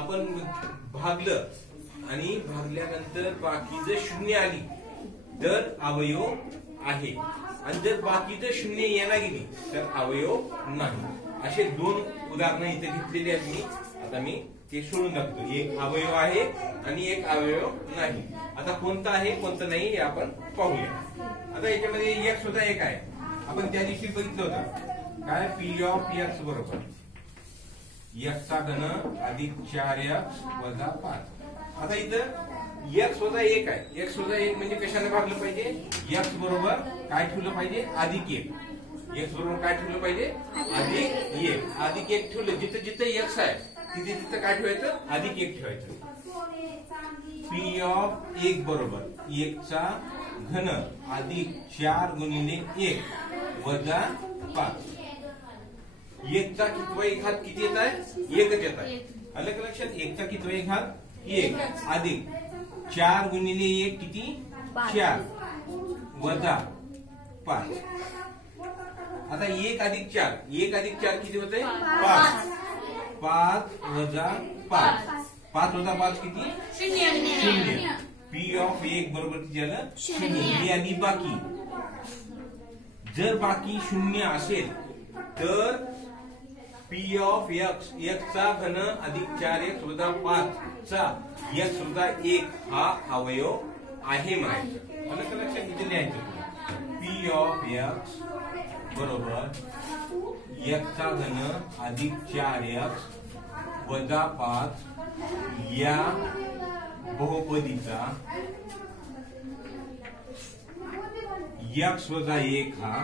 आपण भागलं आणि भागल्यानंतर बाकीचं शून्य आली तर अवयव आहे, आणि जर बाकीचं शून्य येणार गेली तर अवयव नाही. असे दोन उदाहरणं इथे घेतलेली आहेत मी. आता मी ते सोडून टाकतो. एक अवयव आहे आणि एक अवयव नाही. आता कोणता आहे कोणतं नाही हे आपण पाहूया. आता याच्यामध्ये एक सुद्धा एक आहे. आपण त्या दिवशी बघितलं होतं काय, पी ऑफ एक्स बरोबर एक्स चा घन अधिक 4x वजा 5. आता इथं एक्स सुद्धा एक आहे. एक्स सुद्धा एक म्हणजे कशाने भागलं पाहिजे, एक्स बरोबर काय ठेवलं पाहिजे, अधिक 1. एक्स बरोबर काय ठेवलं पाहिजे, अधिक 1. अधिक 1 ठेवलं, जिथे जिथे एक्स आहे तिथे तिथे काय ठेवायचं, अधिक 1 ठेवायचं. पी ऑफ 1 बरोबर 1 चा घन अधिक 4 गुणिले 1 वजा 5. 1 चा कितवा घात किती येत आहे, 1च येत आहे. आलं का लक्षात, 1 चा कितवा घात 1 अधिक 4 गुणिले 1 किती, 4 वजा 5. आता 1 अधिक 4, 1 अधिक 4 किती होते, 5. 5 वजा 5, 5 वजा 5 किती, 0. पी ऑफ 1 बरोबर किती झालं, 0. आणि बाकी जर बाकी 0 असेल तर पी ऑफ एक्स, एक्स चा घन अधिक 4x वजा 5 चा x वजा 1 हा अवयव आहे म्हणायचं. मला तर लक्षात किती लिहायचं, पी ऑफ एक्स बरोबर एक्स चा घन अधिक 4x वजा 5 या बहुपदीचा x वजा 1 हा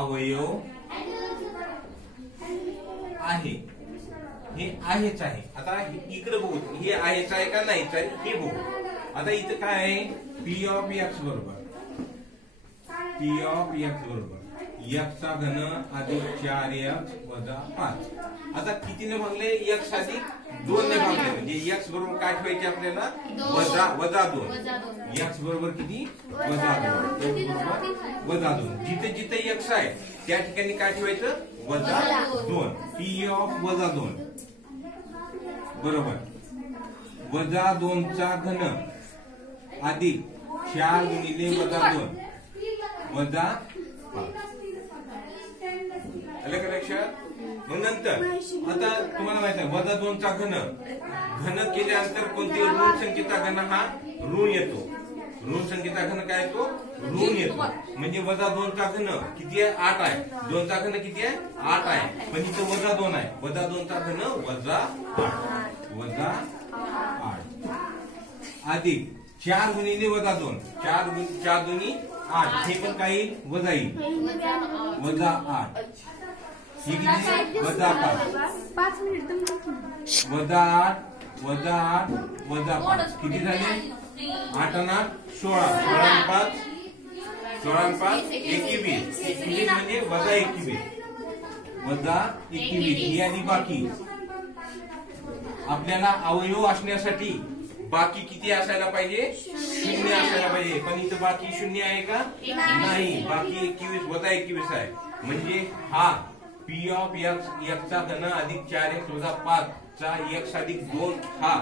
अवयव आहे. हे आहेच आहे. आता इकडे बघू, हे आहेच आहे का नाहीच आहे हे बघू. आता इथं काय आहे, पी ऑफ एक्स बरोबर पी ऑफ एक्स बरोबर एक्स चा घन अधिक 4x वजा 5. आता कितीने भागले, एक्स अधिक 2 ने भागले, म्हणजे एक्स बरोबर काय ठेवायचे आपल्याला, वजा 2. एक्स बरोबर किती, वजा 2. एक्स बरोबर वजा 2. जिथे जिथे एक्स आहे त्या ठिकाणी काय ठेवायचं, वजा 2. पी ऑफ वजा 2 बरोबर वजा 2 चा घन अधिक 4 गुणिले वजा 2 वजा 5. आलं का लक्षात. मग नंतर आता तुम्हाला माहित आहे वजा 2 चा घन केल्यानंतर कोणती ऋण संख्येचा घन हा ऋण येतो. ऋण संख्येचा घन काय येतो, ऋण येतो. म्हणजे वजा 2 चा घन किती आहे, 8 आहे. 2 चा घन किती आहे, 8 आहे. पण इथं वजा 2 आहे. वजा 2 चा घन वजा 8 वजा 8 अधिक 4 गुणिले वजा 2, 4 दुनी 8. हे पण काही वजा येईल, वजा 8. हे किती, वजा 5 वजा 8 वजा 8 वजा 5 किती झाले, 8 आणि 8 16, 16 आणि 5 21. 21 म्हणजे वजा 21 वजा 21. ही आणि बाकी आपल्याला अवयव असण्यासाठी बाकी किती असायला पाहिजे, 0 असायला पाहिजे. पण इथं बाकी 0 आहे का, नाही. बाकी 21 वजा 21 आहे. म्हणजे हा पी ऑफ एक्स चा घन अधिक 4x वजा 5 चा x अधिक 2 हा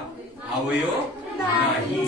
अवयव नाही.